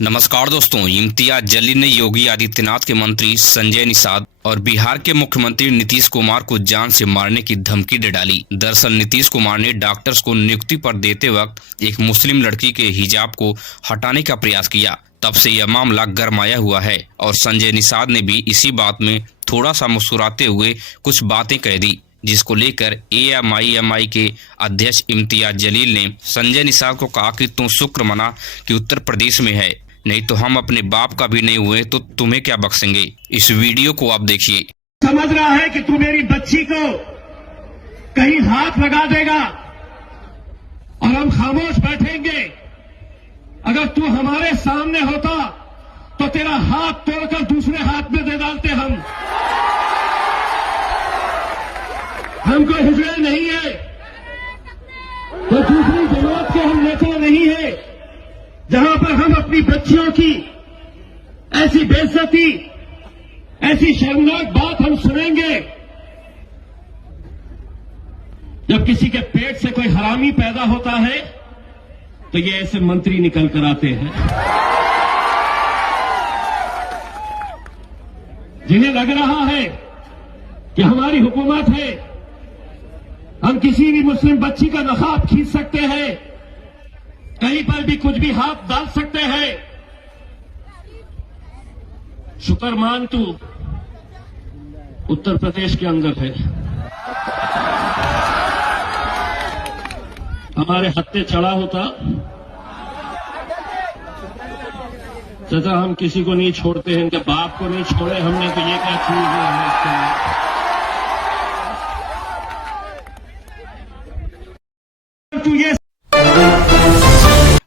नमस्कार दोस्तों, इम्तियाज जलील ने योगी आदित्यनाथ के मंत्री संजय निषाद और बिहार के मुख्यमंत्री नीतीश कुमार को जान से मारने की धमकी दे डाली। दरअसल नीतीश कुमार ने डॉक्टर्स को नियुक्ति पर देते वक्त एक मुस्लिम लड़की के हिजाब को हटाने का प्रयास किया। तब से यह मामला गरमाया हुआ है और संजय निषाद ने भी इसी बात में थोड़ा सा मुस्कुराते हुए कुछ बातें कह दी, जिसको लेकर एएमआईएमआई के अध्यक्ष इम्तियाज जलील ने संजय निषाद को कहा कि तुम शुक्र मना कि उत्तर प्रदेश में है, नहीं तो हम अपने बाप का भी नहीं हुए तो तुम्हें क्या बख्शेंगे। इस वीडियो को आप देखिए। समझ रहा है कि तू मेरी बच्ची को कहीं हाथ लगा देगा और हम खामोश बैठेंगे। अगर तू हमारे सामने होता तो तेरा हाथ तोड़कर दूसरे हाथ में दे डालते हम। हमको हिजड़े नहीं है, तो दूसरी जमात के हम नेता नहीं है जहां पर हम अपनी बच्चियों की ऐसी बेइज्जती, ऐसी शर्मनाक बात हम सुनेंगे। जब किसी के पेट से कोई हरामी पैदा होता है तो ये ऐसे मंत्री निकल कर आते हैं जिन्हें लग रहा है कि हमारी हुकूमत है, हम किसी भी मुस्लिम बच्ची का नकाब खींच सकते हैं, कहीं पर भी कुछ भी हाथ डाल सकते हैं। शुक्र मान तू उत्तर प्रदेश के अंदर है, हमारे हत्थे चढ़ा होता चाचा, हम किसी को नहीं छोड़ते हैं, इनके बाप को नहीं छोड़े हमने, तो ये क्या चीज है। तू ये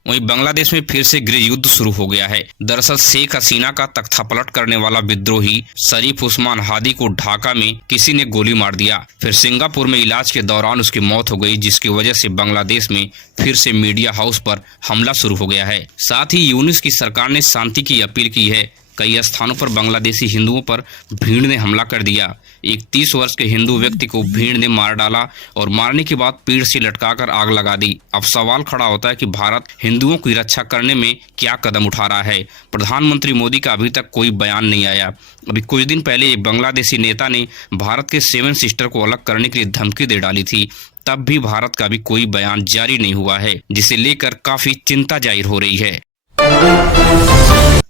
वहीं बांग्लादेश में फिर से गृह युद्ध शुरू हो गया है। दरअसल शेख हसीना का तख्तापलट करने वाला विद्रोही शरीफ उस्मान हादी को ढाका में किसी ने गोली मार दिया। फिर सिंगापुर में इलाज के दौरान उसकी मौत हो गई, जिसकी वजह से बांग्लादेश में फिर से मीडिया हाउस पर हमला शुरू हो गया है। साथ ही यूनिस की सरकार ने शांति की अपील की है। कई स्थानों पर बांग्लादेशी हिंदुओं पर भीड़ ने हमला कर दिया। एक 30 वर्ष के हिंदू व्यक्ति को भीड़ ने मार डाला और मारने के बाद पीड़ से लटकाकर आग लगा दी। अब सवाल खड़ा होता है कि भारत हिंदुओं की रक्षा करने में क्या कदम उठा रहा है। प्रधानमंत्री मोदी का अभी तक कोई बयान नहीं आया। अभी कुछ दिन पहले एक बांग्लादेशी नेता ने भारत के 7 सिस्टर को अलग करने के लिए धमकी दे डाली थी, तब भी भारत का भी कोई बयान जारी नहीं हुआ है, जिसे लेकर काफी चिंता जाहिर हो रही है।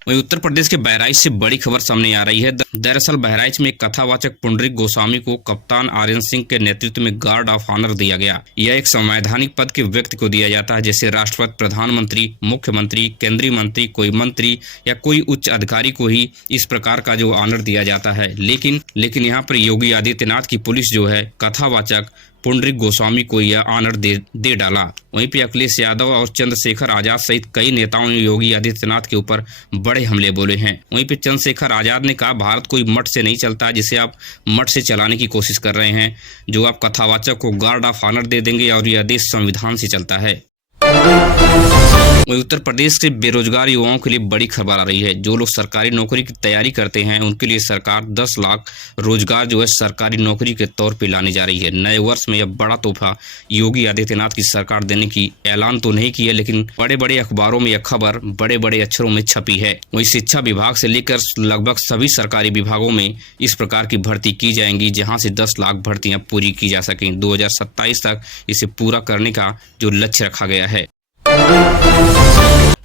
वहीं उत्तर प्रदेश के बहराइच से बड़ी खबर सामने आ रही है। दरअसल बहराइच में एक कथावाचक पुंडरीक गोस्वामी को कप्तान आर्यन सिंह के नेतृत्व में गार्ड ऑफ ऑनर दिया गया। यह एक संवैधानिक पद के व्यक्ति को दिया जाता है, जैसे राष्ट्रपति, प्रधानमंत्री, मुख्यमंत्री, केंद्रीय मंत्री, कोई मंत्री या कोई उच्च अधिकारी को ही इस प्रकार का जो ऑनर दिया जाता है। लेकिन यहाँ पर योगी आदित्यनाथ की पुलिस जो है कथावाचक पुंडरीक गोस्वामी को यह ऑनर दे डाला। वहीं पे अखिलेश यादव और चंद्रशेखर आजाद सहित कई नेताओं ने योगी आदित्यनाथ के ऊपर बड़े हमले बोले हैं। वहीं पे चंद्रशेखर आजाद ने कहा, भारत कोई मठ से नहीं चलता जिसे आप मठ से चलाने की कोशिश कर रहे हैं। जो आप कथावाचक को गार्ड ऑफ ऑनर दे देंगे और यह देश संविधान से चलता है। वहीं उत्तर प्रदेश के बेरोजगार युवाओं के लिए बड़ी खबर आ रही है। जो लोग सरकारी नौकरी की तैयारी करते हैं उनके लिए सरकार 10 लाख रोजगार जो है सरकारी नौकरी के तौर पे लाने जा रही है। नए वर्ष में यह बड़ा तोहफा योगी आदित्यनाथ की सरकार देने की ऐलान तो नहीं किया, लेकिन बड़े बड़े अखबारों में यह खबर बड़े बड़े अक्षरों में छपी है। वहीं शिक्षा विभाग से लेकर लगभग सभी सरकारी विभागों में इस प्रकार की भर्ती की जाएंगी, जहाँ से 10 लाख भर्तियां पूरी की जा सकें। 2027 तक इसे पूरा करने का जो लक्ष्य रखा गया है।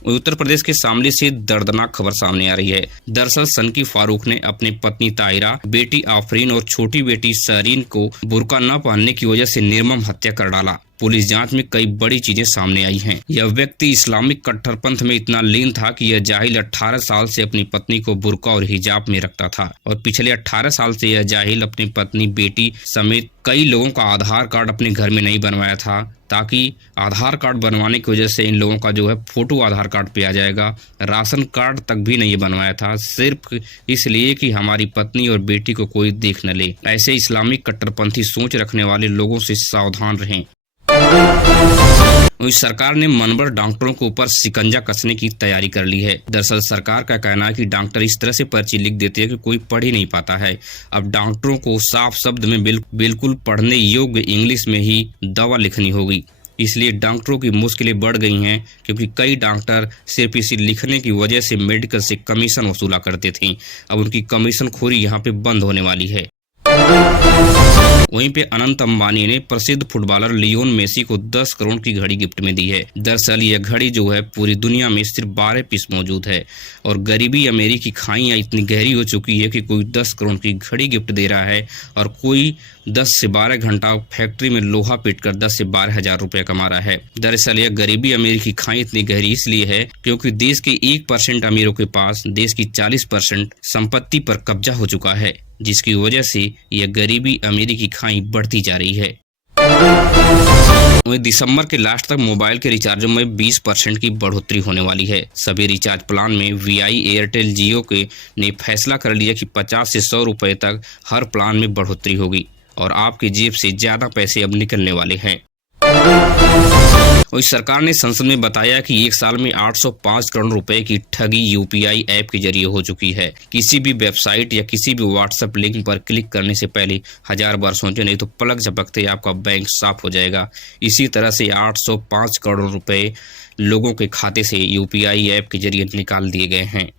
उत्तर प्रदेश के शामली से दर्दनाक खबर सामने आ रही है। दरअसल सनकी फारूक ने अपनी पत्नी ताहिरा, बेटी आफरीन और छोटी बेटी सरीन को बुर्का न पहनने की वजह से निर्मम हत्या कर डाला। पुलिस जांच में कई बड़ी चीजें सामने आई हैं। यह व्यक्ति इस्लामिक कट्टरपंथ में इतना लीन था कि यह जाहिल 18 साल से अपनी पत्नी को बुर्का और हिजाब में रखता था और पिछले 18 साल से यह जाहिल अपनी पत्नी, बेटी समेत कई लोगों का आधार कार्ड अपने घर में नहीं बनवाया था, ताकि आधार कार्ड बनवाने की वजह से इन लोगों का जो है फोटो आधार कार्ड पे आ जाएगा। राशन कार्ड तक भी नहीं बनवाया था, सिर्फ इसलिए कि हमारी पत्नी और बेटी को कोई देख न ले। ऐसे इस्लामिक कट्टरपंथी सोच रखने वाले लोगों से सावधान रहें। सरकार ने मनवर डॉक्टरों के ऊपर शिकंजा कसने की तैयारी कर ली है। दरअसल सरकार का कहना है कि डॉक्टर इस तरह से पर्ची लिख देते हैं कि कोई पढ़ ही नहीं पाता है। अब डॉक्टरों को साफ शब्द में बिल्कुल पढ़ने योग्य इंग्लिश में ही दवा लिखनी होगी। इसलिए डॉक्टरों की मुश्किलें बढ़ गई हैं, क्योंकि कई डॉक्टर सिर्फ इसी लिखने की वजह से मेडिकल से कमीशन वसूला करते थे। अब उनकी कमीशन खोरी यहाँ पे बंद होने वाली है। वहीं पे अनंत अंबानी ने प्रसिद्ध फुटबॉलर लियोन मेसी को 10 करोड़ की घड़ी गिफ्ट में दी है। दरअसल यह घड़ी जो है पूरी दुनिया में सिर्फ 12 पीस मौजूद है और गरीबी अमीरी की खाइयां इतनी गहरी हो चुकी है कि कोई 10 करोड़ की घड़ी गिफ्ट दे रहा है और कोई 10 से 12 घंटा फैक्ट्री में लोहा पीटकर 10 से 12 हजार रुपए कमा रहा है। दरअसल यह गरीबी अमीरी की खाई इतनी गहरी इसलिए है क्योंकि देश के 1% अमीरों के पास देश की 40% संपत्ति पर कब्जा हो चुका है, जिसकी वजह से यह गरीबी अमीरी की खाई बढ़ती जा रही है। वहीं दिसंबर के लास्ट तक मोबाइल के रिचार्जों में 20% की बढ़ोतरी होने वाली है। सभी रिचार्ज प्लान में वीआई, एयरटेल, जियो के ने फैसला कर लिया कि 50 से 100 रुपए तक हर प्लान में बढ़ोतरी होगी और आपकी जेब से ज्यादा पैसे अब निकलने वाले हैं। वही सरकार ने संसद में बताया कि एक साल में 805 करोड़ रुपए की ठगी यूपीआई ऐप के जरिए हो चुकी है। किसी भी वेबसाइट या किसी भी व्हाट्सएप लिंक पर क्लिक करने से पहले 1000 बार सोचें, नहीं तो पलक झपकते आपका बैंक साफ हो जाएगा। इसी तरह से 805 करोड़ रुपए लोगों के खाते से यूपीआई ऐप के जरिए निकाल दिए गए हैं।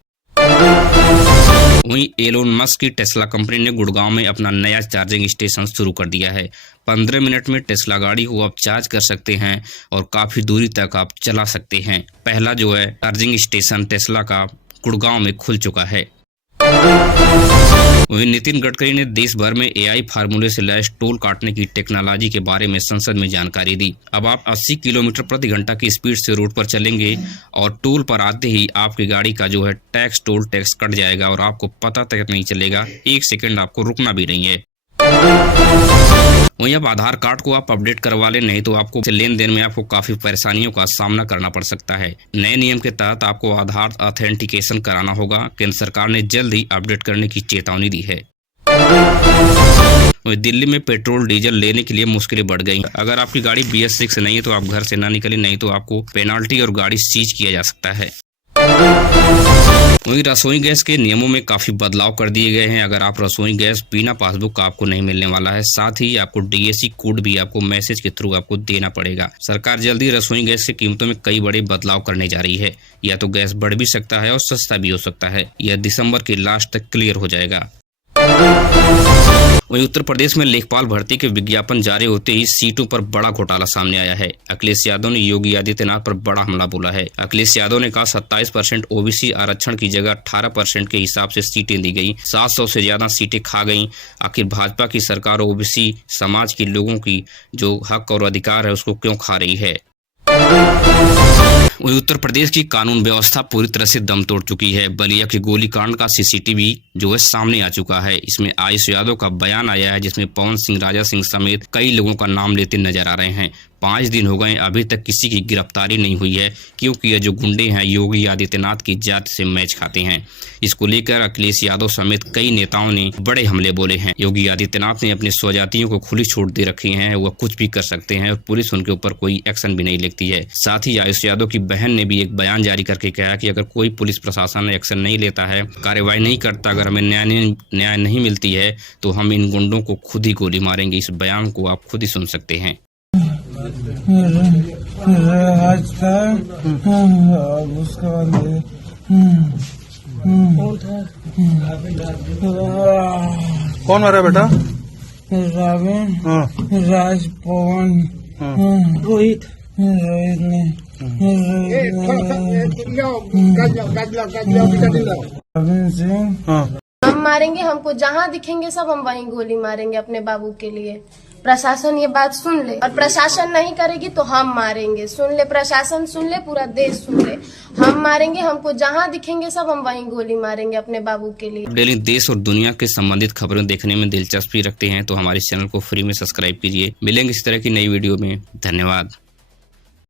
वहीं एलोन मस्क की टेस्ला कंपनी ने गुड़गांव में अपना नया चार्जिंग स्टेशन शुरू कर दिया है। 15 मिनट में टेस्ला गाड़ी को आप चार्ज कर सकते हैं और काफी दूरी तक आप चला सकते हैं। पहला जो है चार्जिंग स्टेशन टेस्ला का गुड़गांव में खुल चुका है। वहीं नितिन गडकरी ने देश भर में एआई फार्मूले से लैस टोल काटने की टेक्नोलॉजी के बारे में संसद में जानकारी दी। अब आप 80 किलोमीटर प्रति घंटा की स्पीड से रोड पर चलेंगे और टोल पर आते ही आपकी गाड़ी का जो है टोल टैक्स कट जाएगा और आपको पता तक नहीं चलेगा, 1 सेकंड आपको रुकना भी नहीं है। वहीं अब आधार कार्ड को आप अपडेट करवा लें, नहीं तो आपको लेन देन में आपको काफी परेशानियों का सामना करना पड़ सकता है। नए नियम के तहत आपको आधार ऑथेंटिकेशन कराना होगा। केंद्र सरकार ने जल्द ही अपडेट करने की चेतावनी दी है। वहीं दिल्ली में पेट्रोल डीजल लेने के लिए मुश्किलें बढ़ गई। अगर आपकी गाड़ी BS6 नहीं है तो आप घर से ना निकलें, नहीं तो आपको पेनाल्टी और गाड़ी सीज किया जा सकता है। वहीं रसोई गैस के नियमों में काफी बदलाव कर दिए गए हैं। अगर आप रसोई गैस बिना पासबुक का आपको नहीं मिलने वाला है, साथ ही आपको DAC कोड भी आपको मैसेज के थ्रू आपको देना पड़ेगा। सरकार जल्दी रसोई गैस की कीमतों में कई बड़े बदलाव करने जा रही है। या तो गैस बढ़ भी सकता है और सस्ता भी हो सकता है। यह दिसंबर के लास्ट तक क्लियर हो जाएगा। वहीं उत्तर प्रदेश में लेखपाल भर्ती के विज्ञापन जारी होते ही सीटों पर बड़ा घोटाला सामने आया है। अखिलेश यादव ने योगी आदित्यनाथ पर बड़ा हमला बोला है। अखिलेश यादव ने कहा 27% OBC आरक्षण की जगह 18% के हिसाब से सीटें दी गई, 700 से ज्यादा सीटें खा गईं। आखिर भाजपा की सरकार OBC समाज के लोगों की जो हक और अधिकार है उसको क्यों खा रही है। वहीं उत्तर प्रदेश की कानून व्यवस्था पूरी तरह से दम तोड़ चुकी है। बलिया के गोलीकांड का CCTV जो है सामने आ चुका है। इसमें आयुष यादव का बयान आया है, जिसमें पवन सिंह, राजा सिंह समेत कई लोगों का नाम लेते नजर आ रहे हैं। 5 दिन हो गए, अभी तक किसी की गिरफ्तारी नहीं हुई है, क्योंकि ये जो गुंडे हैं योगी आदित्यनाथ की जाति से मैच खाते हैं। इसको लेकर अखिलेश यादव समेत कई नेताओं ने बड़े हमले बोले हैं। योगी आदित्यनाथ ने अपने स्वजातियों को खुली छूट दे रखी है, वह कुछ भी कर सकते हैं और पुलिस उनके ऊपर कोई एक्शन भी नहीं लेती है। साथ ही आयुष यादव की बहन ने भी एक बयान जारी करके कहा कि अगर कोई पुलिस प्रशासन एक्शन नहीं लेता है, कार्रवाई नहीं करता, अगर हमें न्याय नहीं मिलती है तो हम इन गुंडों को खुद ही गोली मारेंगे। इस बयान को आप खुद ही सुन सकते हैं। कौन मारा बेटा? राज, पवन, रोहित ने हम मारेंगे, हमको जहाँ दिखेंगे सब हम वहीं गोली मारेंगे अपने बाबू के लिए। प्रशासन ये बात सुन ले, और प्रशासन नहीं करेगी तो हम मारेंगे। सुन ले, प्रशासन सुन ले, पूरा देश सुन ले, हम मारेंगे, हमको जहाँ दिखेंगे सब हम वहीं गोली मारेंगे अपने बाबू के लिए। डेली देश और दुनिया के संबंधित खबरें देखने में दिलचस्पी रखते हैं तो हमारे चैनल को फ्री में सब्सक्राइब कीजिए। मिलेंगे इस तरह की नई वीडियो में। धन्यवाद।